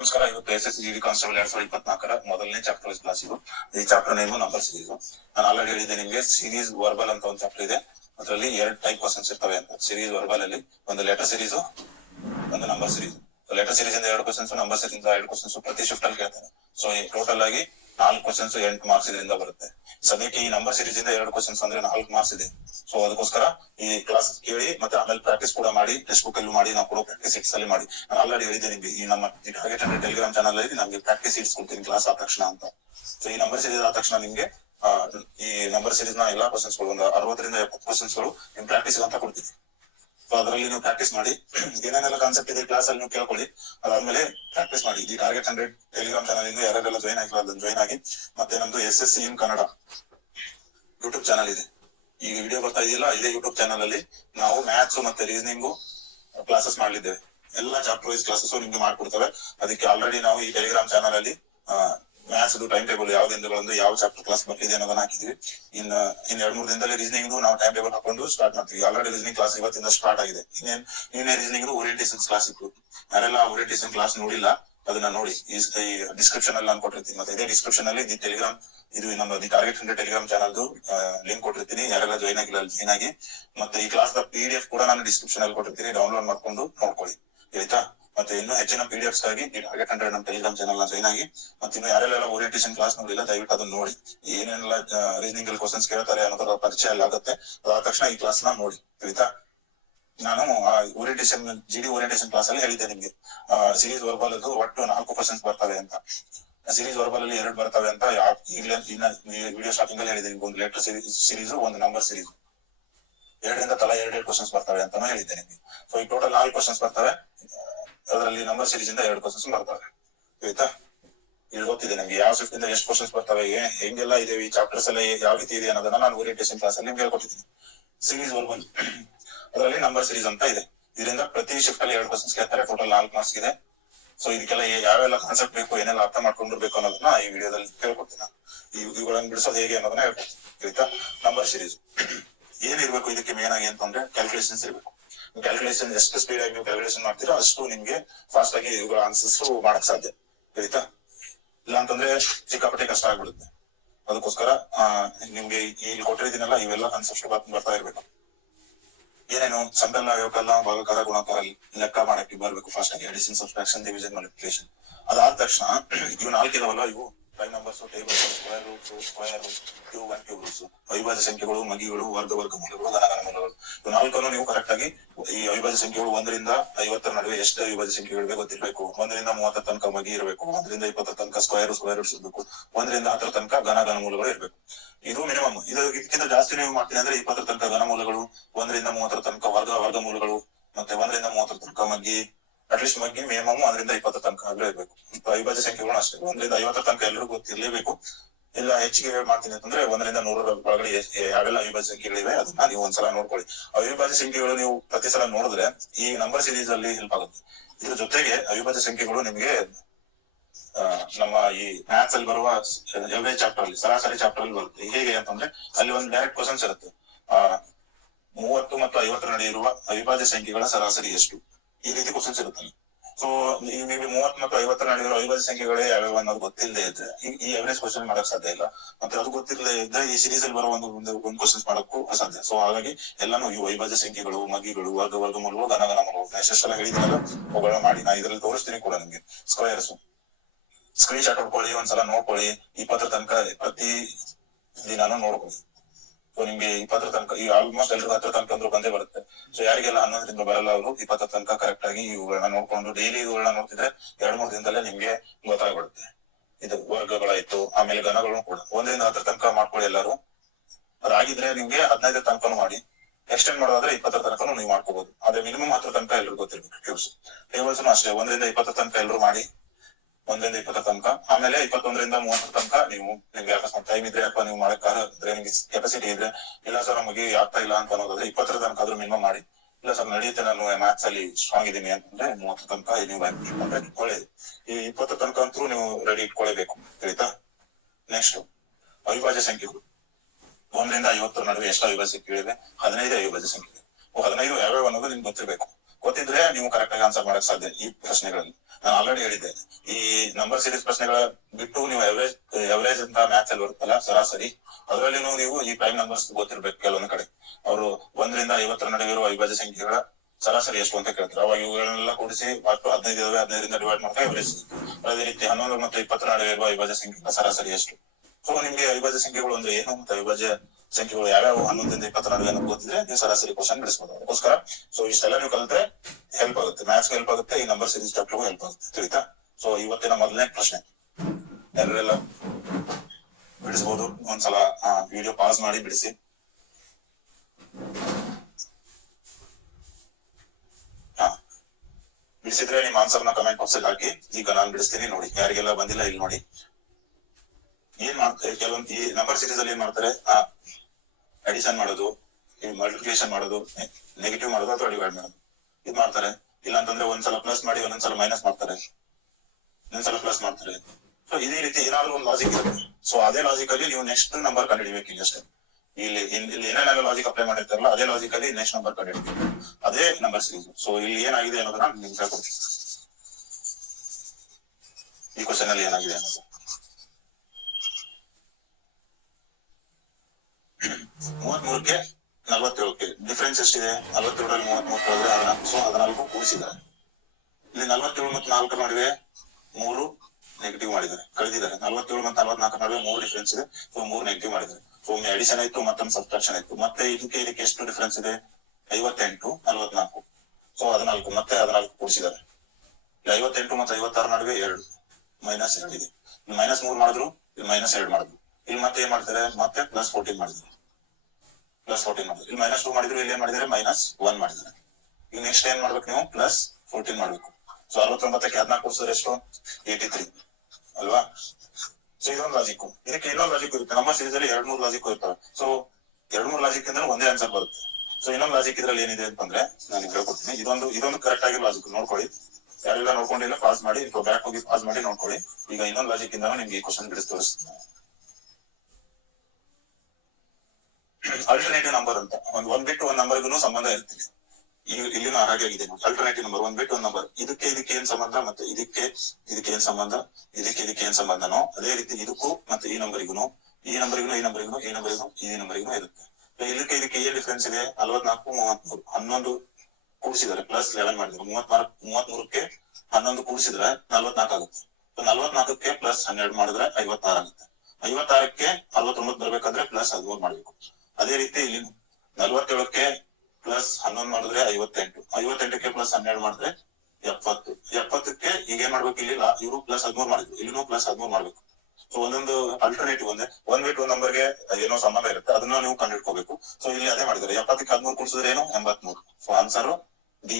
ನಮಸ್ಕಾರ. ಇವತ್ತು SSC constable 2024 ಮೊದಲನೇ ಚಾಪ್ಟರ್ ವೈಸ್ ಕ್ಲಾಸ್ ಇದು. ಈ ಚಾಪ್ಟರ್ ನೇಮ್ ನಂಬರ್ ಸೀರೀಸ್. ನಾನು ಆಲ್ರೆಡಿ ಹೇಳಿದ್ದೆ ನಿಮ್ಗೆ ಸೀರೀಸ್ ವರ್ಬಲ್ ಅಂತ ಒಂದು ಚಾಪ್ಟರ್ ಇದೆ. ಅದರಲ್ಲಿ 2 ಟೈಪ್ ಕ್ವಶನ್ಸ್ ಇರ್ತವೆ ಅಂತ. ಸೀರೀಸ್ ವರ್ಬಲ್ ಅಲ್ಲಿ ಒಂದು ಲೆಟರ್ ಸೀರೀಸ್, ಒಂದು ನಂಬರ್ ಸೀರೀಸ್. ಲೆಟರ್ ಸೀರೀಸ್ ಇಂದ 2 ಕ್ವಶನ್ಸ್, ನಂಬರ್ ಸೀರೀಸ್ ಇಂದ 2 ಕ್ವಶನ್ಸ್ ಪ್ರತಿ ಶಿಫ್ಟ್ ಅಲ್ಲಿ ಕೇಳ್ತಾರೆ. ಸೊ ಟೋಟಲ್ ಆಗಿ 4 ಕ್ವಶನ್ಸ್ 8 ಮಾರ್ಕ್ಸ್ ಇದರಿಂದ ಬರುತ್ತೆ. ಸದ್ಯಕ್ಕೆ ಈ ನಂಬರ್ ಸೀರೀಸ್ ಇಂದ 2 ಕ್ವಶನ್ಸ್ ಅಂದ್ರೆ 4 ಮಾರ್ಕ್ಸ್ ಇದೆ. ಸೊ ಅದಕ್ಕೋಸ್ಕರ ಈ ಕ್ಲಾಸ್ ಕೇಳಿ ಮತ್ತೆ ಆಮೇಲೆ ಪ್ರಾಕ್ಟೀಸ್ ಕೂಡ ಮಾಡಿ, ಟೆಕ್ಸ್ಟ್ ಬುಕ್ ಅಲ್ಲಿ ಮಾಡಿ, ನಾವು ಕೊಡೋ ಪ್ರಾಕ್ಟೀಸ್ ಸೀಟ್ಸ್ ಅಲ್ಲಿ ಮಾಡಿ. ನಾನು ಆಲ್ರೆಡಿ ಹೇಳಿದ್ದೆ ನಿಮ್ಗೆ ಈ ನಮ್ಮ ಟಾರ್ಗೆಟ್ ಅಂದ್ರೆ ಟೆಲಿಗ್ರಾಮ್ ಚಾನಲ್ ಅಲ್ಲಿ ನಮ್ಗೆ ಪ್ರಾಕ್ಟೀಸ್ ಸೀಟ್ಸ್ ಕೊಡ್ತೀನಿ ಕ್ಲಾಸ್ ಆದ ತಕ್ಷಣ ಅಂತ. ಸೊ ಈ ನಂಬರ್ ಸೀರೀಸ್ ಆದ ತಕ್ಷಣ ನಿಮ್ಗೆ ಈ ನಂಬರ್ ಸೀರೀಸ್ ನ ಎಲ್ಲಾ ಕ್ವಶನ್ಸ್ ಗಳು ಒಂದು 60 ರಿಂದ 70 ಕ್ವಶನ್ಸ್ ಗಳು ನಿಮ್ ಪ್ರಾಕ್ಟೀಸ್ ಅಂತ ಕೊಡ್ತೀನಿ. ಸೊ ಅದರಲ್ಲಿ ನೀವು ಪ್ರಾಕ್ಟೀಸ್ ಮಾಡಿ, ಏನೇನೆಲ್ಲ ಕಾನ್ಸೆಪ್ಟ್ ಇದೆ ಕ್ಲಾಸ್ ಅಲ್ಲಿ ನೀವು ಕೇಳ್ಕೊಳ್ಳಿ. ಅದಾದ್ಮೇಲೆ ಪ್ರಾಕ್ಟೀಸ್ ಮಾಡಿ. ಈ ಟಾರ್ಗೆಟ್ 100 ಟೆಲಿಗ್ರಾಮ್ ಚಾನಲ್ ಇಂದ ಯಾರೆಲ್ಲ ಜಾಯ್ನ್ ಆಗಿಲ್ಲ ಅದನ್ನ ಜಾಯ್ನ್ ಆಗಿ. ಮತ್ತೆ ನಮ್ದು SSC ಇನ್ ಕನ್ನಡ ಯೂಟ್ಯೂಬ್ ಚಾನಲ್ ಇದೆ. ಈಗ ವಿಡಿಯೋ ಬರ್ತಾ ಇದೆಯಲ್ಲ, ಇದೇ ಯೂಟ್ಯೂಬ್ ಚಾನಲ್ ಅಲ್ಲಿ ನಾವು ಮ್ಯಾಥ್ಸ್ ಮತ್ತೆ ರೀಸನಿಂಗ್ ಕ್ಲಾಸಸ್ ಮಾಡ್ಲಿದ್ದೇವೆ. ಎಲ್ಲಾ ಚಾಪ್ಟರ್ ವೈಸ್ ಕ್ಲಾಸಸ್ ನಿಮ್ಗೆ ಮಾಡ್ಕೊಡ್ತೇವೆ. ಅದಕ್ಕೆ ಆಲ್ರೆಡಿ ನಾವು ಈ ಟೆಲಿಗ್ರಾಮ್ ಚಾನಲ್ ಅಲ್ಲಿ ಮ್ಯಾಥ್ಸ್ ಟೈಮ್ ಟೇಬಲ್ ಯಾವ ದಿನಗಳಲ್ಲಿ ಯಾವ ಚಾಪ್ಟರ್ ಕ್ಲಾಸ್ ಬರ್ತಿದೆ ಅನ್ನೋದನ್ನ ಹಾಕಿದ್ವಿ. ಇನ್ 2-3 ದಿನದಲ್ಲಿ ರೀಸನಿಂಗ್ ನಾವು ಟೈಮ್ ಟೇಬಲ್ ಹಾಕೊಂಡು ಸ್ಟಾರ್ಟ್ ಮಾಡ್ತೀವಿ. ಆಲ್ರೆಡಿ ರೀಸನಿಂಗ್ ಕ್ಲಾಸ್ ಇವತ್ತಿಂದ ಸ್ಟಾರ್ಟ್ ಆಗಿದೆ. ಇನ್ನೇ ರೀಸನಿಂಗ್ ಓರಿಯಂಟೇಷನ್ ಕ್ಲಾಸ್ ಇತ್ತು. ಯಾರೆಲ್ಲ ಓರಿಯಂಟೇಷನ್ ಕ್ಲಾಸ್ ನೋಡಿಲ್ಲ ಅದನ್ನ ನೋಡಿ, ಈ ಡಿಸ್ಕ್ರಿಪ್ಷನ್ ಅಲ್ಲಿ ನಾನು ಕೊಟ್ಟಿರ್ತೀನಿ. ಮತ್ತೆ ಇದೇ ಡಿಸ್ಕ್ರಿಪ್ಷನ್ ಅಲ್ಲಿ ಟೆಲಿಗ್ರಾಮ್ ಇದು ನಮ್ಮ ಟಾರ್ಗೆಟ್ 100 ಟೆಲಿಗ್ರಾಮ್ ಚಾನಲ್ ಲಿಂಕ್ ಕೊಟ್ಟಿರ್ತೀನಿ. ಯಾರೆಲ್ಲ ಜಾಯ್ನ್ ಆಗಿಲ್ಲ ಜಾಯ್ನ್ ಆಗಿ. ಮತ್ತೆ ಈ ಕ್ಲಾಸ್ PDF ಕೂಡ ನಾನು ಡಿಸ್ಕ್ರಿಪ್ಷನ್ ಅಲ್ಲಿ ಕೊಟ್ಟಿರ್ತೀನಿ, ಡೌನ್ಲೋಡ್ ಮಾಡ್ಕೊಂಡು ನೋಡ್ಕೊಳ್ಳಿ ಆಯ್ತಾ. ಮತ್ತೆ ಇನ್ನೂ ಹೆಚ್ಚಿನ PDFs ಗಾಗಿ ಈ ಟಾರ್ಗೆಟ್ 100 ನಮ್ಮ ಟೆಲಿಗ್ರಾಮ್ ಚಾನಲ್ ನ ಜಾಯ್ನ್ ಆಗಿ. ಮತ್ತೆ ಇನ್ನು ಯಾರೆಲ್ಲ ಓರಿಯಂಟೇಷನ್ ಕ್ಲಾಸ್ ನೋಡಿಲ್ಲ ದಯವಿಟ್ಟು ಅದನ್ನ ನೋಡಿ. ಏನೆಲ್ಲ ರೀಸನಿಂಗ್ ಅಲ್ಲಿ ಕ್ವಶನ್ಸ್ ಕೇಳ್ತಾರೆ ಅನ್ನೋದ್ರ ಪರಿಚಯ ಎಲ್ಲ ಆಗುತ್ತೆ. ಅದಾದ ತಕ್ಷಣ ಈ ಕ್ಲಾಸ್ ನ ನೋಡಿ ಆಯ್ತಾ. ನಾನು ಓರಿಯಂಟೇಷನ್ GD ಓರಿಯಂಟೇಷನ್ ಕ್ಲಾಸ್ ಅಲ್ಲಿ ಹೇಳಿದ್ದೆ ನಿಮ್ಗೆ ಸೀರೀಸ್ ವರ್ಬಲ್ ಅದು ಒಟ್ಟು 4 ಕ್ವಶನ್ಸ್ ಬರ್ತವೆ ಅಂತ. ಸೀರೀಸ್ ವರ್ಬಲ್ ಅಲ್ಲಿ 2 ಬರ್ತವೆ ಅಂತ ಈಗಲೇ ವಿಡಿಯೋ ಸ್ಟಾರ್ಟಿಂಗ್ ಅಲ್ಲಿ ಹೇಳಿದೆ. ಒಂದು ಲೆಟರ್ ಸೀರೀಸ್, ಒಂದು ನಂಬರ್ ಸೀರೀಸ್, 2ರಿಂದ ತಲಾ 2 ಕ್ವಶನ್ಸ್ ಬರ್ತವೆ ಅಂತಾನು ಹೇಳಿದ್ದೆ ನಿಮ್ಗೆ. ಸೊ ಈ ಟೋಟಲ್ 4 ಕ್ವಶನ್ಸ್ ಬರ್ತವೆ. ಅದರಲ್ಲಿ ನಂಬರ್ ಸೀರೀಸ್ ಇಂದ 2 ಕ್ವಶನ್ಸ್ ಬರ್ತವೆ ಆಯ್ತಾ. ಇದು ಗೊತ್ತಿದೆ ನಮ್ಗೆ ಯಾವ ಶಿಫ್ಟ್ ಇಂದ ಎಷ್ಟು ಕ್ವಶನ್ಸ್ ಬರ್ತವೆ, ಹೆಂಗೆಲ್ಲ ಇದೆ, ಈ ಚಾಪ್ಟರ್ಸ್ ಎಲ್ಲ ಯಾವ ರೀತಿ ಇದೆ ಅನ್ನೋದನ್ನ ನಾನು ಓರಿಯಂಟೇಷನ್ ಕ್ಲಾಸ್ ಅಲ್ಲಿ ನಿಮ್ಗೆ ಹೇಳ್ಕೊಟ್ಟಿದ್ದೀನಿ. ಸೀರೀಸ್ ವರ್ಬಲ್ ಅದರಲ್ಲಿ ನಂಬರ್ ಸೀರೀಸ್ ಅಂತ ಇದೆ. ಇದರಿಂದ ಪ್ರತಿ ಶಿಫ್ಟ್ ಅಲ್ಲಿ 2 ಕ್ವಶನ್ಸ್ ಕೇಳ್ತಾರೆ. ಟೋಟಲ್ 4 ಮಾರ್ಕ್ಸ್ ಇದೆ. ಸೊ ಇದಕ್ಕೆಲ್ಲ ಯಾವೆಲ್ಲ ಕಾನ್ಸೆಪ್ಟ್ ಬೇಕು, ಏನೆಲ್ಲ ಅರ್ಥ ಮಾಡ್ಕೊಂಡಿರ್ಬೇಕು ಅನ್ನೋದನ್ನ ಈ ವಿಡಿಯೋದಲ್ಲಿ ಹೇಳ್ಕೊಡ್ತೀನಿ. ಇವುಗಳನ್ನ ಬಿಡಿಸೋದು ಹೇಗೆ ಅನ್ನೋದನ್ನ ಹೇಳ್ಕೊಡ್ತೀನಿ ಆಯ್ತಾ. ನಂಬರ್ ಸೀರೀಸ್ ಏನಿರ್ಬೇಕು ಇದಕ್ಕೆ ಮೇನ್ ಆಗಿ ಅಂತಂದ್ರೆ ಕ್ಯಾಲ್ಕುಲೇಷನ್ಸ್ ಇರಬೇಕು. ಕ್ಯಾಲ್ಕುಲೇಷನ್ ಎಷ್ಟು ಸ್ಪೀಡ್ ಆಗಿ ನೀವು ಕ್ಯಾಲ್ಕುಲೇಷನ್ ಮಾಡ್ತೀರೋ ಅಷ್ಟು ನಿಮ್ಗೆ ಫಾಸ್ಟ್ ಆಗಿ ಇವುಗಳ ಆನ್ಸರ್ಸ್ ಮಾಡಕ್ ಸಾಧ್ಯ ಆಯ್ತಾ. ಇಲ್ಲ ಅಂತಂದ್ರೆ ಸಿಕ್ಕಾಪಟ್ಟೆ ಕಷ್ಟ ಆಗ್ಬಿಡುತ್ತೆ. ಅದಕ್ಕೋಸ್ಕರ ನಿಮ್ಗೆ ಇಲ್ಲಿ ಕೊಟ್ಟಿದ್ದೀನಲ್ಲ ಇವೆಲ್ಲ ಕಾನ್ಸೆಪ್ಟ್ ಬರ್ತಾ ಇರ್ಬೇಕು. ಏನೇನು ಸಂಬಳ, ವ್ಯವಕಲ, ಭಾಗಕಾರ, ಗುಣಕಾರ ಲೆಕ್ಕ ಮಾಡಕ್ಕೆ ಬರ್ಬೇಕು ಫಾಸ್ಟ್ ಆಗಿ. ಅಡಿಷನ್, ಸಬ್ಟ್ರಾಕ್ಷನ್, ಡಿವಿಷನ್, ಮಲ್ಟಿಪ್ಲಿಕೇಶನ್ ಅದಾದ ತಕ್ಷಣ ಇವು 4 ಇದಾವಲ್ಲ, ಇವು prime numbers, tables, square roots, cube and cube roots, ಅವಿಭಾಜ್ಯ ಸಂಖ್ಯೆಗಳು, ಮಗಿಗಳು, ವರ್ಗಮೂಲಗಳು, ಘನಮೂಲಗಳು. ಇವು 4 ನೀವು ಕರೆಕ್ಟ್ ಆಗಿ ಈ ಅವಿಭಾಜ್ಯ ಸಂಖ್ಯೆಗಳು 1ರಿಂದ 50 ನಡುವೆ ಎಷ್ಟು ಅವಿಭಾಜ್ಯ ಸಂಖ್ಯೆಗಳಿವೆ ಗೊತ್ತಿರ್ಬೇಕು. 1ರಿಂದ 30 ತನಕ ಮಗಿ ಇರಬೇಕು. 1ರಿಂದ 20 ತನಕ ಸ್ಕ್ವೇರ್ ರೂಟ್ಸ್ ಇರಬೇಕು. 1ರಿಂದ 10 ತನಕ ಘನಮೂಲಗಳು ಇರಬೇಕು. ಇದು ಮಿನಿಮಮ್. ಇದಕ್ಕಿಂತ ಜಾಸ್ತಿ ನೀವು ಮಾಡ್ತೀನಿ ಅಂದ್ರೆ 20 ತನಕ ಘನಮೂಲಗಳು, 1ರಿಂದ 30 ತನಕ ವರ್ಗಮೂಲಗಳು, ಮತ್ತೆ 1ರಿಂದ 30 ತನಕ ಮಗ್ಗಿ, ಅಟ್ಲೀಸ್ಟ್ ಮಗ್ಗಿ ಮಿನಿಮಮ್ 1ರಿಂದ 20 ತನಕ ಆಗ್ಲೇ ಇರ್ಬೇಕು. ಅವಿಭಾಜ್ಯ ಸಂಖ್ಯೆಗಳು ಅಷ್ಟೇ 1ರಿಂದ 50 ತನಕ ಎಲ್ಲರೂ ಗೊತ್ತಿರ್ಲೇಬೇಕು. ಇಲ್ಲ ಹೆಚ್ಚಿಗೆ ಮಾಡ್ತೀನಿ ಅಂತಂದ್ರೆ 1ರಿಂದ 100 ಒಳಗಡೆ ಯಾವೆಲ್ಲ ಅವಿಭಾಜ್ಯ ಸಂಖ್ಯೆಗಳಿವೆ ಅದನ್ನ ನೀವು ಒಂದ್ಸಲ ನೋಡ್ಕೊಳ್ಳಿ. ಅವಿಭಾಜ್ಯ ಸಂಖ್ಯೆಗಳು ನೀವು ಪ್ರತಿ ಸಲ ನೋಡಿದ್ರೆ ಈ ನಂಬರ್ ಸೀರೀಸ್ ಅಲ್ಲಿ ಹೆಲ್ಪ್ ಆಗುತ್ತೆ. ಇದ್ರ ಜೊತೆಗೆ ಅವಿಭಾಜ್ಯ ಸಂಖ್ಯೆಗಳು ನಿಮ್ಗೆ ನಮ್ಮ ಈ ಮ್ಯಾಥ್ಸ್ ಅಲ್ಲಿ ಬರುವ ಎವರೇಜ್ ಚಾಪ್ಟರ್ ಅಲ್ಲಿ, ಸರಾಸರಿ ಚಾಪ್ಟರ್ ಅಲ್ಲಿ ಬರುತ್ತೆ. ಹೇಗೆ ಅಂತಂದ್ರೆ ಅಲ್ಲಿ ಒಂದು ಡೈರೆಕ್ಟ್ ಕ್ವಶನ್ಸ್ ಇರುತ್ತೆ. 30 ಮತ್ತು 50 ನಡುವೆ ಇರುವ ಅವಿಭಾಜ್ಯ ಸಂಖ್ಯೆಗಳ ಸರಾಸರಿ ಎಷ್ಟು, ಈ ರೀತಿ ಕ್ವಶನ್ಸ್ ಇರುತ್ತೆ. ಸೊ ನಿಮಗೆ 30 ಮತ್ತು 50 ನಡುವೆ ಇರುವ ಅವಿಭಾಜ್ಯ ಸಂಖ್ಯೆಗಳೇ ಯಾವ್ಯಾವ ಅನ್ನೋದು ಗೊತ್ತಿಲ್ಲದೆ ಇದ್ರೆ ಈ ಎವರೇಜ್ ಕ್ವಶನ್ ಮಾಡಕ್ ಸಾಧ್ಯ ಇಲ್ಲ. ಮತ್ತೆ ಅದು ಗೊತ್ತಿಲ್ಲದೆ ಇದ್ರೆ ಈ ಸೀರೀಸ್ ಅಲ್ಲಿ ಬರುವ ಒಂದು ಕ್ವಶನ್ಸ್ ಮಾಡಕ್ಕೂ ಅಸಾಧ್ಯ. ಸೊ ಹಾಗಾಗಿ ಎಲ್ಲಾನು ಈ ಅವಿಭಾಜ್ಯ ಸಂಖ್ಯೆಗಳು, ಮಗಿಗಳು, ವರ್ಗಮೂಲಗಳು, ಘನಮೂಲಗಳು ಎಷ್ಟೆಲ್ಲ ಹೇಳಿದ್ರಲ್ಲ ಅವುಗಳನ್ನ ಮಾಡಿ. ನಾ ಇದ್ರಲ್ಲಿ ತೋರಿಸ್ತೀನಿ ಕೂಡ ನಿಮ್ಗೆ. ಸ್ಕ್ವೇರ್ಸ್ ಸ್ಕ್ರೀನ್ ಶಾಟ್ ಹೊಡ್ಕೊಳ್ಳಿ, ಒಂದ್ಸಲ ನೋಡ್ಕೊಳ್ಳಿ. 20 ತನಕ ಪ್ರತಿ ದಿನಾನು ನೋಡ್ಕೊಳ್ಳಿ. ಸೊ ನಿಮ್ಗೆ 20 ತನಕ ಈ ಆಲ್ಮೋಸ್ಟ್ ಎಲ್ರಿಗೂ 10 ತನಕ ಅಂದ್ರೂ ಬಂದೇ ಬರುತ್ತೆ. ಸೊ ಯಾರಿಗೆಲ್ಲ 11ರಿಂದ ಬರಲ್ಲ ಅವರು 20 ತನಕ ಕರೆಕ್ಟ್ ಆಗಿ ಇವುಗಳನ್ನ ನೋಡ್ಕೊಂಡು ಡೈಲಿ ಇವುಗಳನ್ನ ನೋಡ್ತಿದ್ರೆ 2-3 ದಿನದಲ್ಲೇ ನಿಮ್ಗೆ ಗೊತ್ತಾಗ್ಬಿಡುತ್ತೆ. ಇದು ವರ್ಗಗಳಾಯ್ತು, ಆಮೇಲೆ ಘನಗಳು ಕೂಡ 1ರಿಂದ 10 ತನಕ ಮಾಡ್ಕೊಳ್ಳಿ ಎಲ್ಲರೂ. ಅದಾಗಿದ್ರೆ ನಿಮ್ಗೆ 15 ತನಕನು ಮಾಡಿ. ಎಕ್ಸ್ಟೆಂಡ್ ಮಾಡೋದಾದ್ರೆ 20 ತನಕನು ನೀವು ಮಾಡ್ಕೋಬಹುದು. ಆದ್ರೆ ಮಿನಿಮಮ್ 10 ತನಕ ಎಲ್ರಿಗೂ ಗೊತ್ತಿರ್ಬೇಕು. ಟೇಬಲ್ಸ್ ಅಷ್ಟೇ 1ರಿಂದ 20 ತನಕ ಎಲ್ಲರೂ ಮಾಡಿ. 1ರಿಂದ 20 ತನಕ. ಆಮೇಲೆ 21ರಿಂದ 30 ತನಕ ನೀವು ನಿಮ್ಗೆ ಅಕಸ್ಮಾತ್ ಟೈಮ್ ಇದ್ರೆ ಅಥವಾ ನೀವು ಮಾಡಕ್ಕಾದ್ರೆ ನಿಮ್ಗೆ ಕೆಪಾಸಿಟಿ ಇದ್ರೆ, ಇಲ್ಲ ಸರ್ ನಮಗೆ ಆಗ್ತಾ ಇಲ್ಲ ಅಂತ ಅನ್ನೋದಾದ್ರೆ 20 ತನಕ ಆದ್ರೂ ಮಿನಿಮಮ್ ಮಾಡಿ. ಇಲ್ಲ ಸರ್ ನಡೆಯುತ್ತೆ, ನಾನು ಮ್ಯಾಥ್ಸ್ ಅಲ್ಲಿ ಸ್ಟ್ರಾಂಗ್ ಇದೀನಿ ಅಂತಂದ್ರೆ 30 ತನಕ ನೀವು ಒಳ್ಳೇದು. ಈ 20 ತನಕ ಅಂತೂ ನೀವು ರೆಡಿ ಇಟ್ಕೊಳ್ಳೇಬೇಕು ಆಯ್ತಾ. ನೆಕ್ಸ್ಟ್ ಅವಿಭಾಜ್ಯ ಸಂಖ್ಯೆಗಳು. 1ರಿಂದ 50 ನಡುವೆ ಎಷ್ಟು ಅವಿಭಾಜ್ಯ ಸಂಖ್ಯೆಗಳಿವೆ? 15 ಅವಿಭಾಜ್ಯ ಸಂಖ್ಯೆ. 15 ಯಾವ್ಯಾವ ಅನ್ನೋದು ನಿಮ್ಗೆ ಗೊತ್ತಿರ್ಬೇಕು. ಗೊತ್ತಿದ್ರೆ ನೀವು ಕರೆಕ್ಟ್ ಆಗಿ ಆನ್ಸರ್ ಮಾಡಕ್ ಸಾಧ್ಯ ಈ ಪ್ರಶ್ನೆಗಳಲ್ಲಿ. ನಾನು ಆಲ್ರೆಡಿ ಹೇಳಿದ್ದೆ, ಈ ನಂಬರ್ ಸೀರೀಸ್ ಪ್ರಶ್ನೆಗಳ ಬಿಟ್ಟು ನೀವು ಎವರೇಜ್ ಅಂತ ಮ್ಯಾಥ್ಸ್ ಅಲ್ಲಿ ಬರುತ್ತಲ್ಲ ಸರಾಸರಿ, ಅದರಲ್ಲಿ ನೀವು ಈ ಪ್ರೈಮ್ ನಂಬರ್ಸ್ ಗೊತ್ತಿರ್ಬೇಕು. ಕೆಲವೊಂದು ಕಡೆ ಅವರು 1 ರಿಂದ 50 ನಡುವೆ ಇರುವ ಅವಿಭಾಜ್ಯ ಸಂಖ್ಯೆಗಳ ಸರಾಸರಿ ಎಷ್ಟು ಅಂತ ಕೇಳ್ತಾರೆ. ಅವಾಗ ಇವುಗಳನ್ನೆಲ್ಲ ಕೂಡಿಸಿ ಒಟ್ಟು 15 ಇದಾವೆ, 15ರಿಂದ ಡಿವೈಡ್ ಮಾಡ್ತಾ ಎವರೇಜ್. ಅದೇ ರೀತಿ 11 ಮತ್ತು 20 ನಡುವೆ ಇರುವ ಅವಿಭಾಜ್ಯ ಸಂಖ್ಯೆಗಳ ಸರಾಸರಿ ಎಷ್ಟು. ಸೊ ನಿಮ್ಗೆ ಅವಿಭಾಜ್ಯ ಸಂಖ್ಯೆಗಳು ಅಂದ್ರೆ ಏನು ಮತ್ತೆ ಅವಿಭಾಜ್ಯ ಸಂಖ್ಯೆಗಳು ಯಾವ್ಯಾವ 11ರಿಂದ 20 ನಡುವೆ ಗೊತ್ತಿದ್ರೆ ನೀವು ಸರಾಸರಿ ಕ್ವಶನ್ ಬಿಡಿಸಬಹುದು. ಅದಕ್ಕೋಸ್ಕರ ಸೊ ಇಷ್ಟೆಲ್ಲ ನೀವು ಕಲಿತ್ರೆ ಹೆಲ್ಪ್ ಆಗುತ್ತೆ, ಮ್ಯಾಥ್ಸ್ ಹೆಲ್ಪ್ ಆಗುತ್ತೆ, ಈ ನಂಬರ್ ಸೀರೀಸ್ ಚಾಪ್ಟರ್ಗೂ ಹೆಲ್ಪ್ ಆಗುತ್ತೆ. ತಿಳಿತಾ? ಸೊ ಇವತ್ತಿನ ಮೊದಲನೇ ಪ್ರಶ್ನೆ ಯಾರೆಲ್ಲ ಬಿಡಿಸಬಹುದು, ಒಂದ್ಸಲ ವಿಡಿಯೋ ಪಾಸ್ ಮಾಡಿ ಬಿಡಿಸಿ. ಬಿಡಿಸಿದ್ರೆ ನಿಮ್ಮ ಆನ್ಸರ್ ನ ಕಮೆಂಟ್ ಬಾಕ್ಸ್ ಅಲ್ಲಿ ಹಾಕಿ. ಈಗ ನಾನು ಬಿಡಿಸ್ತೀನಿ ನೋಡಿ, ಯಾರಿಗೆಲ್ಲ ಬಂದಿಲ್ಲ ಇಲ್ಲಿ ನೋಡಿ. ಏನ್ ಮಾಡ್ತಾರೆ ಕೆಲವೊಂದು ಈ ನಂಬರ್ ಸೀರೀಸ್ ಅಲ್ಲಿ ಏನ್ ಮಾಡ್ತಾರೆ, ಅಡಿಷನ್ ಮಾಡೋದು, ಮಲ್ಟಿಪ್ಲಿಕೇಶನ್ ಮಾಡೋದು, ನೆಗೆಟಿವ್ ಮಾಡೋದು ಅಥವಾ ಡಿವೈಡ್ ಮಾಡೋದು ಇದು ಮಾಡ್ತಾರೆ. ಇಲ್ಲ ಅಂತಂದ್ರೆ ಒಂದ್ಸಲ ಪ್ಲಸ್ ಮಾಡಿ ಒಂದೊಂದ್ಸಲ ಮೈನಸ್ ಮಾಡ್ತಾರೆ, ಇನ್ನೊಂದ್ಸಲ ಪ್ಲಸ್ ಮಾಡ್ತಾರೆ. ಸೊ ಇದೇ ರೀತಿ ಏನಾದ್ರು ಒಂದು ಲಾಜಿಕ್ ಇರುತ್ತೆ. ಸೊ ಅದೇ ಲಾಜಿಕ್ ಅಲ್ಲಿ ನೀವು ನೆಕ್ಸ್ಟ್ ನಂಬರ್ ಕಂಡುಹಿಡಿಬೇಕು. ಈಗ ಅಷ್ಟೇ, ಇಲ್ಲಿ ಏನೇನೆಲ್ಲ ಲಾಜಿಕ್ ಅಪ್ಲೈ ಮಾಡಿರ್ತಾರಲ್ಲ ಅದೇ ಲಾಜಿಕ್ ಅಲ್ಲಿ ನೆಕ್ಸ್ಟ್ ನಂಬರ್ ಕಂಡುಹಿಡಿಬೇಕು, ಅದೇ ನಂಬರ್ ಸೀರೀಸ್. ಸೊ ಇಲ್ಲಿ ಏನಾಗಿದೆ ಅನ್ನೋದನ್ನ ನಿಮ್ಗೆ ಹೇಳ್ಕೊಡ್ತೀನಿ. ಈ ಕ್ವಶನ್ ಅಲ್ಲಿ ಏನಾಗಿದೆ ಅನ್ನೋದು 33ಕ್ಕೆ 47ಕ್ಕೆ ಡಿಫ್ರೆನ್ಸ್ ಎಷ್ಟಿದೆ? 47ರಲ್ಲಿ 33 ಕಳೆದ್ರೆ 14. ಸೊ 14 ಕೂಡಿಸಿದ್ದಾರೆ. ಇಲ್ಲಿ 47 ಮತ್ತು 4 ನಡುವೆ 3 ನೆಗೆಟಿವ್ ಮಾಡಿದ್ದಾರೆ, ಕಳೆದಿದ್ದಾರೆ. 47 ಮತ್ತು 44 ನಡುವೆ 3 ಡಿಫ್ರೆನ್ಸ್ ಇದೆ. ಸೊ 3 ನೆಗೆಟಿವ್ ಮಾಡಿದ್ದಾರೆ. ಸೊ ಒಮ್ಮೆ ಅಡಿಷನ್ ಆಯ್ತು, ಮತ್ತೊಂದು ಸಬ್ಟ್ರಾಕ್ಷನ್ ಆಯ್ತು. ಮತ್ತೆ ಇದಕ್ಕೆ ಎಷ್ಟು ಡಿಫ್ರೆನ್ಸ್ ಇದೆ? 58 44. ಸೊ 14 ಮತ್ತೆ 14 ಕೂಡಿಸಿದ್ದಾರೆ. 58 ಮತ್ತು 56 ನಡುವೆ 2 -2 ಇದೆ. ಇಲ್ಲಿ -3 ಮಾಡಿದ್ರು, ಇಲ್ಲಿ -2 ಮಾಡಿದ್ರು. ಇಲ್ಲಿ ಮತ್ತೆ ಏನ್ ಮಾಡ್ತಾರೆ? ಮತ್ತೆ +14 ಮಾಡಿದ್ರು, +14 ಮಾಡಿದ್ರು. ಇಲ್ಲಿ -2 ಮಾಡಿದ್ರು, ಇಲ್ಲಿ ಏನ್ ಮಾಡಿದ್ದಾರೆ? -1 ಮಾಡಿದ್ದಾರೆ. ಈಗ ನೆಕ್ಸ್ಟ್ ಏನ್ ಮಾಡ್ಬೇಕು ನೀವು? +14 ಮಾಡ್ಬೇಕು. ಸೊ 69ಕ್ಕೆ 14 ಕೂಡಿಸಿದ್ರೆ ಎಷ್ಟು? 83 ಅಲ್ವಾ? ಸೊ ಇದೊಂದು ಲಾಜಿಕ್. ಇದಕ್ಕೆ ಇನ್ನೊಂದು ಲಾಜಿಕ್ ಇರುತ್ತೆ. ನಮ್ಮ ಸೀರೀಸ್ ಅಲ್ಲಿ 2-3 ಲಾಜಿಕ್ ಇರ್ತವೆ. ಸೊ 2-3 ಲಾಜಿಕ್ ಅಂದ್ರೆ ಒಂದೇ ಆನ್ಸರ್ ಬರುತ್ತೆ. ಸೊ ಇನ್ನೊಂದು ಲಾಜಿಕ್ ಇದ್ರಲ್ಲಿ ಏನಿದೆ ಅಂತಂದ್ರೆ ನಾನು ಹೇಳ್ಕೊಡ್ತೀನಿ. ಇದೊಂದು ಕರೆಕ್ಟ್ ಆಗಿ ಲಾಜಿಕ್ ನೋಡ್ಕೊಳ್ಳಿ. ಯಾರೆಲ್ಲ ನೋಡ್ಕೊಂಡಿಲ್ಲ ಪಾಸ್ ಮಾಡಿ, ಬ್ಯಾಕ್ ಹೋಗಿ ಪಾಸ್ ಮಾಡಿ ನೋಡ್ಕೊಳ್ಳಿ. ಈಗ ಇನ್ನೊಂದು ಲಾಜಿಕ್ ಇಂದ ನಿಮ್ಗೆ ಈ ಕ್ವಶನ್ ಬಿಡಿಸಿ ತೋರಿಸ್ತೀನಿ. ಅಲ್ಟರ್ನೇಟಿವ್ ನಂಬರ್ ಅಂತ ಒಂದ್ ಬಿಟ್ಟು ಒಂದ್ ನಂಬರ್ಗೂ ಸಂಬಂಧ ಇರ್ತೀನಿ. ಇಲ್ಲಿನ ಹಾಗೆ ಆಗಿದೆ. ಅಲ್ಟರ್ನೇಟಿವ್ ನಂಬರ್ ಒಂದ್ ಬಿಟ್ಟು ಒಂದ್ ನಂಬರ್, ಇದಕ್ಕೆ ಏನ್ ಸಂಬಂಧ, ಮತ್ತೆ ಇದಕ್ಕೆ ಏನ್ ಸಂಬಂಧ, ಇದಕ್ಕೆ ಏನ್ ಸಂಬಂಧನೋ ಅದೇ ರೀತಿ ಇದಕ್ಕೂ ಮತ್ತೆ ಈ ನಂಬರಿಗೂ ಇರುತ್ತೆ. ಇದಕ್ಕೆ ಏನ್ ಡಿಫ್ರೆನ್ಸ್ ಇದೆ? 44 33 11 ಕೂಡಿಸಿದರೆ +11 ಮಾಡಿದ್ರೆ 33ಕ್ಕೆ 11 ಕೂಡಿಸಿದ್ರೆ 44 ಆಗುತ್ತೆ. 44ಕ್ಕೆ +12 ಮಾಡಿದ್ರೆ 56 ಆಗುತ್ತೆ. 56ಕ್ಕೆ 69 ಬರ್ಬೇಕಂದ್ರೆ +13 ಮಾಡ್ಬೇಕು. ಅದೇ ರೀತಿ ಇಲ್ಲಿ 47ಕ್ಕೆ +11 ಮಾಡಿದ್ರೆ 58, 58ಕ್ಕೆ +12 ಮಾಡಿದ್ರೆ 70, 70ಕ್ಕೆ ಈಗ ಏನ್ ಮಾಡ್ಬೇಕು? ಇಲ್ಲಿ ಇವರು +13 ಮಾಡಿದ್ರು, ಇಲ್ಲಿನೂ +13 ಮಾಡ್ಬೇಕು. ಸೊ ಒಂದೊಂದು ಅಲ್ಟರ್ನೇಟಿವ್ ಒಂದ್ ಬಿಟ್ಟು ಒಂದ್ ನಂಬರ್ಗೆ ಏನೋ ಸಂಬಂಧ ಇರುತ್ತೆ, ಅದನ್ನ ನೀವು ಕಂಡುಹಿಡ್ಕೋಬೇಕು. ಸೊ ಇಲ್ಲಿ ಅದೇ ಮಾಡಿದ್ದಾರೆ. 70ಕ್ಕೆ 13 ಕೂಡಿಸಿದ್ರೆ ಏನು? 83. So answer D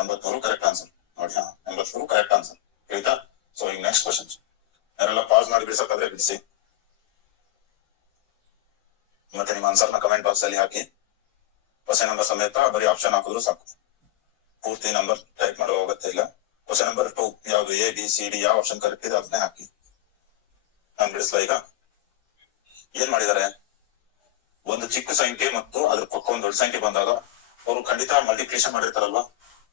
83 correct answer ನೋಡಿ. 83 ಕರೆಕ್ಟ್ ಆನ್ಸರ್. ಆಯ್ತಾ? ಸೊ ಈಗ ನೆಕ್ಸ್ಟ್ ಕ್ವಶನ್ ಯಾರೆಲ್ಲ ಪಾಸ್ ಮಾಡಿ ಬಿಡಿಸಕ್ಕಾದ್ರೆ ಬಿಡಿಸಿ, ಮತ್ತೆ ನಿಮ್ಮ ಆನ್ಸರ್ ನ ಕಮೆಂಟ್ ಬಾಕ್ಸ್ ಅಲ್ಲಿ ಹಾಕಿ. ಕ್ವಶನ್ ನಂಬರ್ ಸಮೇತ ಬರೀ ಆಪ್ಷನ್ ಹಾಕಿದ್ರು ಸಾಕು, ಪೂರ್ತಿ ನಂಬರ್ ಟೈಪ್ ಮಾಡೋ ಅಗತ್ಯ ಇಲ್ಲ. ಕ್ವಶನ್ ನಂಬರ್ 2 ಯಾವ್ದು? ABCD ಯಾವ ಆಪ್ಷನ್ ಕರೆಕ್ಟ್ ಇದೆ ಅದನ್ನೇ ಹಾಕಿ. ನಾನು ಬಿಡಿಸ್ಲಾ? ಈಗ ಏನ್ ಮಾಡಿದ್ದಾರೆ? ಒಂದು ಚಿಕ್ಕ ಸಂಖ್ಯೆ ಮತ್ತು ಅದ್ರ ಪಕ್ಕ ಒಂದು ದೊಡ್ಡ ಸಂಖ್ಯೆ ಬಂದಾಗ ಅವರು ಖಂಡಿತ ಮಲ್ಟಿಪ್ಲಿಕೇಶನ್ ಮಾಡಿರ್ತಾರಲ್ವಾ,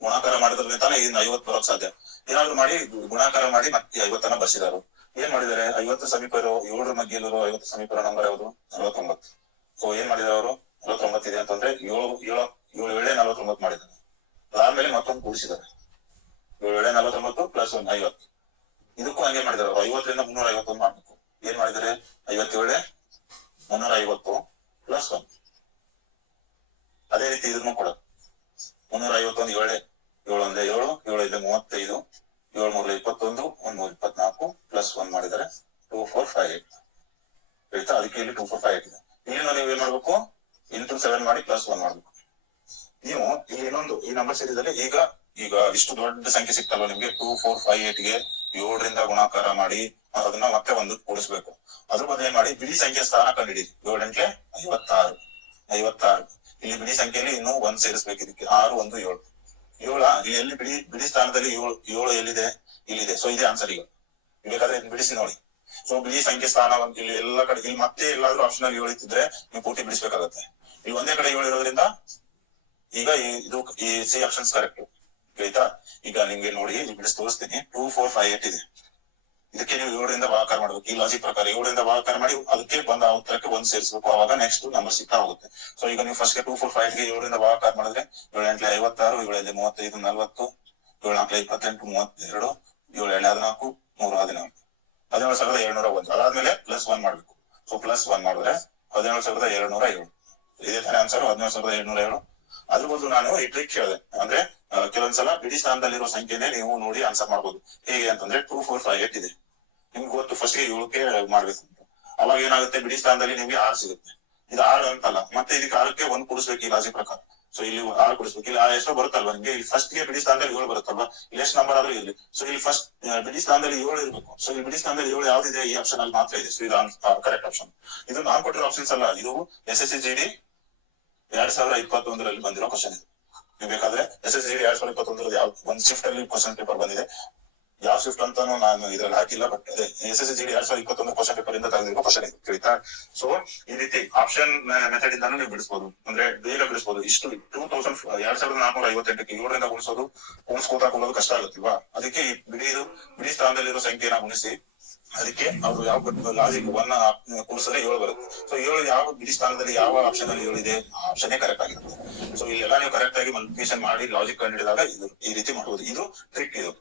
ಗುಣಾಕಾರ ಮಾಡಿದ್ರೆ ತಾನೇ ಇನ್ನು 50 ಬರೋಕ್ ಸಾಧ್ಯ. ಏನಾದ್ರು ಮಾಡಿ ಗುಣಾಕಾರ ಮಾಡಿ ಮತ್ತೆ 50 ಬರ್ಸಿದಾರು. ಏನ್ ಮಾಡಿದ್ದಾರೆ? 50 ಸಮೀಪ ಇರೋ 7ರ ಮಧ್ಯೆ ಇರೋ 50 ಸಮೀಪ ಇರೋ ನಂಬರ್ ಯಾವುದು? 49. ಸೊ ಏನ್ ಮಾಡಿದಾರೆ ಅವರು? 49 ಇದೆ ಅಂತಂದ್ರೆ 7 49 ಮಾಡಿದ್ದಾರೆ. ಅದಾದ್ಮೇಲೆ ಮತ್ತೊಂದು ಕೂಡಿಸಿದ್ದಾರೆ. 7 49 + 1 50. ಇದಕ್ಕೂ ಹಂಗೆ ಮಾಡಿದಾರೆ. 50ರಿಂದ 351 ಮಾಡ್ಬೇಕು. ಏನ್ ಮಾಡಿದ್ದಾರೆ? 57 350 + 1. ಅದೇ ರೀತಿ ಇದನ್ನು ಕೂಡ 351 7 7 1 7 7 5 35 7 3 21 124 + 1 ಮಾಡಿದರೆ 2458. ಆಯ್ತಾ? ಅದಕ್ಕೆ ಇಲ್ಲಿ 2458 ಇದೆ. ಇಲ್ಲಿ ನೀವು ಏನ್ ಮಾಡ್ಬೇಕು? ಇಂಟು 7 ಮಾಡಿ +1 ಮಾಡ್ಬೇಕು. ನೀವು ಇಲ್ಲಿ ಇನ್ನೊಂದು ಈ ನಂಬರ್ ಸೀರೀಸ್ ಅಲ್ಲಿ ಈಗ ಇಷ್ಟು ದೊಡ್ಡ ಸಂಖ್ಯೆ ಸಿಕ್ತಲ್ವ ನಿಮ್ಗೆ, 2458ಗೆ 7ರಿಂದ ಗುಣಾಕಾರ ಮಾಡಿ ಅದನ್ನ ಮತ್ತೆ 1 ಕೂಡಿಸ್ಬೇಕು. ಅದ್ರ ಬದಲು ಏನ್ ಮಾಡಿ? ಬಿಡಿ ಸಂಖ್ಯೆ ಸ್ಥಾನ ಕಂಡಿಡಿ. 7 × 56 56. ಇಲ್ಲಿ ಬಿಡಿ ಸಂಖ್ಯೆಯಲ್ಲಿ ಇನ್ನೂ 1 ಸೇರಿಸ್ಬೇಕು. ಇದಕ್ಕೆ 6 1 7 7. ಇಲ್ಲಿ ಎಲ್ಲಿ ಬಿಡಿ ಸ್ಥಾನದಲ್ಲಿ 7 ಎಲ್ಲಿದೆ? ಇಲ್ಲಿದೆ. ಸೊ ಇದೇ ಆನ್ಸರ್. ಈಗ ಬೇಕಾದ್ರೆ ಬಿಡಿಸಿ ನೋಡಿ. ಸೊ ಬಿಡಿ ಸಂಖ್ಯೆ ಸ್ಥಾನ ಇಲ್ಲಿ ಎಲ್ಲ ಕಡೆ, ಇಲ್ಲಿ ಮತ್ತೆ ಎಲ್ಲಾದ್ರೂ ಆಪ್ಷನ್ 7 ಇತ್ತಿದ್ರೆ ನೀವು ಪೂರ್ತಿ ಬಿಡಿಸ್ಬೇಕಾಗತ್ತೆ. ಇಲ್ಲಿ ಒಂದೇ ಕಡೆ 7 ಇರೋದ್ರಿಂದ ಈಗ ಇದು ಈ ಸಿ ಆಪ್ಷನ್ಸ್ ಕರೆಕ್ಟ್ ಆಯ್ತಾ. ಈಗ ನಿಮ್ಗೆ ನೋಡಿ ಬಿಡಿಸಿ ತೋರಿಸ್ತೀನಿ. 2458 ಇದೆ. ಇದಕ್ಕೆ ನೀವು 7ರಿಂದ ಭಾಗಾಕಾರ ಮಾಡ್ಬೇಕು. ಈ ಲಾಜಿಕ್ ಪ್ರಕಾರ 7ರಿಂದ ಭಾಗಾಕಾರ ಮಾಡಿ ಅದಕ್ಕೆ ಬಂದ ಉತ್ತರಕ್ಕೆ 1 ಸೇರಿಸಬೇಕು. ಅವಾಗ ನೆಕ್ಸ್ಟ್ ನಂಬರ್ ಸಿಗ್ತಾ ಹೋಗುತ್ತೆ. ಸೊ ಈಗ ನೀವು ಫಸ್ಟ್ 245 ಗೆ 7ರಿಂದ ಭಾಗಾಕಾರ ಮಾಡಿದ್ರೆ 7 8 56, 7 5 35 40, 7 4 28 32, 7 2 14, 3 14, 17,701. ಅದಾದ್ಮೇಲೆ +1 ಮಾಡ್ಬೇಕು. ಸೊ +1 ಮಾಡಿದ್ರೆ 17,207 ಇದೇ ತರ ಆನ್ಸರ್ 17,707. ಅದ್ರ ಬದಲು ನಾನು ಈ ಟ್ರಿಕ್ ಹೇಳಿದೆ, ಅಂದ್ರೆ ಕೆಲವೊಂದ್ಸಲ ಬಿಡಿ ಸ್ಥಾನದಲ್ಲಿರೋ ಸಂಖ್ಯೆನೆ ನೀವು ನೋಡಿ ಆನ್ಸರ್ ಮಾಡ್ಬೋದು. ಹೇಗೆ ಅಂತಂದ್ರೆ 2458 ಇದೆ, ನಿಮ್ಗೆ ಗೊತ್ತು ಫಸ್ಟ್ ಗೆ 7ಕ್ಕೆ ಮಾಡ್ಬೇಕು ಅಂತ. ಅವಾಗ ಏನಾಗುತ್ತೆ, ಬಿಡಿ ಸ್ಥಾನದಲ್ಲಿ ನಿಮ್ಗೆ 6 ಸಿಗುತ್ತೆ. ಇದು 6 ಅಂತಲ್ಲ, ಮತ್ತೆ ಇದಕ್ಕೆ 6ಕ್ಕೆ 1 ಕೂಡಿಸ್ಬೇಕು ಈ ಲಾಜಿಕ್ ಪ್ರಕಾರ. ಸೊ ಇಲ್ಲಿ 6 ಕೂಡಿಸ್ಬೇಕು. ಇಲ್ಲಿ ಎಷ್ಟೋ ಬರುತ್ತಲ್ವಾ ನಿಮ್ಗೆ, ಇಲ್ಲಿ ಫಸ್ಟ್ ಗೆ ಬಿಡಿ ಸ್ಥಾನದಲ್ಲಿ 7 ಬರುತ್ತಲ್ವಾ, ಇಲ್ಲಿ ಎಷ್ಟು ನಂಬರ್ ಆದ್ರೂ ಇರ್ಲಿ. ಸೊ ಇಲ್ಲಿ ಫಸ್ಟ್ ಬಿಡಿ ಸ್ಥಾನದಲ್ಲಿ 7 ಇರ್ಬೇಕು. ಸೊ ಇಲ್ಲಿ ಬಿಡಿ ಸ್ಥಾನದಲ್ಲಿ 7 ಯಾವ್ದಿದೆ, ಈ ಆಪ್ಷನ್ ಅಲ್ಲಿ ಮಾತ್ರ ಇದೆ. ಸೊ ಇದು ಕರೆಕ್ಟ್ ಆಪ್ಷನ್. ಇದು ನಾನ್ ಕೊಟ್ಟಿರೋ ಆಪ್ಷನ್ಸ್ ಅಲ್ಲ, ಇದು SSCGD 2021ರಲ್ಲಿ ಬಂದಿರೋ ಕ್ವಶನ್ ಇದು. ನೀವು ಬೇಕಾದ್ರೆ SSCGD 2021 ಯಾವ ಒಂದು ಶಿಫ್ಟ್ ಅಲ್ಲಿ ಕ್ವಶನ್ ಪೇಪರ್ ಬಂದಿದೆ. ಯಾವ ಶಿಫ್ಟ್ ಅಂತಾನು ನಾನು ಇದ್ರಲ್ಲಿ ಹಾಕಿಲ್ಲ, ಬಟ್ ಅದೇ SSCGD 2021 ಕ್ವಶನ್ ಪೇಪರ್ ಇಂದ ತೆಗೆದಿರೋ ಕ್ವಶನ್ ಇದು, ತಿಳಿತಾ. ಸೊ ಈ ರೀತಿ ಆಪ್ಷನ್ ಮೆಥಡ್ ಇಂದಾನು ನೀವು ಬಿಡಿಸಬಹುದು, ಅಂದ್ರೆ ಬೇಗ ಬಿಡಿಸಬಹುದು. ಇಷ್ಟು 2458ಕ್ಕೆ 7ರಿಂದ ಗುಣಿಸ್ಕೋತಾ ಹೋಗೋದು ಕಷ್ಟ ಆಗುತ್ತಿಲ್ವಾ. ಅದಕ್ಕೆ ಬಿಡಿ ಸ್ಥಾನದಲ್ಲಿರೋ ಸಂಖ್ಯೆನ ಗುಣಿಸಿ ಅದಕ್ಕೆ ಅವ್ರು ಯಾವ ಲಾಜಿಕ್ 1 ಕೂಡಿಸಿದ್ರೆ 7 ಬರುತ್ತೆ. ಸೊ 7 ಯಾವ ಬಿಡಿ ಸ್ಥಾನದಲ್ಲಿ ಯಾವ ಆಪ್ಷನ್ ಅಲ್ಲಿ 7 ಇದೆ, ಆ ಆಪ್ಷನ್ ಕರೆಕ್ಟ್ ಆಗಿರುತ್ತೆ. ಸೊ ಇಲ್ಲೆಲ್ಲ ನೀವು ಕರೆಕ್ಟ್ ಆಗಿ ಮಲ್ಟಿಪ್ಲಿಕೇಶನ್ ಮಾಡಿ ಲಾಜಿಕ್ ಕಂಡಿಡಿದಾಗ ಈ ರೀತಿ ಮಾಡಬಹುದು. ಇದು ಟ್ರಿಕ್. ಇದು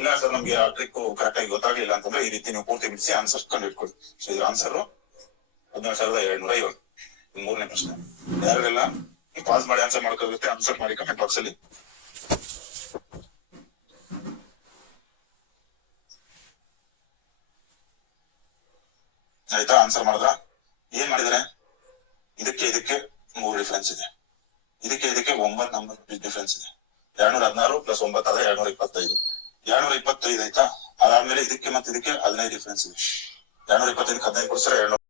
ಇಲ್ಲ ಸರ್ ನಮ್ಗೆ ಆ ಟ್ರಿಕ್ ಕರೆಕ್ಟ್ ಆಗಿ ಗೊತ್ತಾಗ್ಲಿಲ್ಲ ಅಂತಂದ್ರೆ ಈ ರೀತಿ ನೀವು ಪೂರ್ತಿ ಬಿಡಿಸಿ ಆನ್ಸರ್ ಕಂಡುಹಿಡ್ಕೊಳ್ಳಿ. ಸೊ ಇದ್ರ ಆನ್ಸರ್ 17,707. 3ನೇ ಪ್ರಶ್ನೆ. ಯಾರೆಲ್ಲ ಪಾಸ್ ಮಾಡಿ ಆನ್ಸರ್ ಮಾಡ್ಕೋಗುತ್ತೆ ಆನ್ಸರ್ ಮಾಡಿ ಕಮೆಂಟ್ ಬಾಕ್ಸ್ ಅಲ್ಲಿ. ಆಯ್ತಾ, ಆನ್ಸರ್ ಮಾಡಿದ್ರ? ಏನ್ ಮಾಡಿದಾರೆ, ಇದಕ್ಕೆ 3 ಡಿಫ್ರೆನ್ಸ್ ಇದೆ, ಇದಕ್ಕೆ 9 ನಂಬರ್ ಡಿಫ್ರೆನ್ಸ್ ಇದೆ. 216 + 9 ಆದ್ರೆ 225. 225 ಆಯ್ತಾ. ಅದಾದ್ಮೇಲೆ ಇದಕ್ಕೆ ಮತ್ತೆ ಇದಕ್ಕೆ 15 ಡಿಫ್ರೆನ್ಸ್ ಇದೆ. 225ಕ್ಕೆ 15 ಕೊಡ್ಸಿದ್ರೆ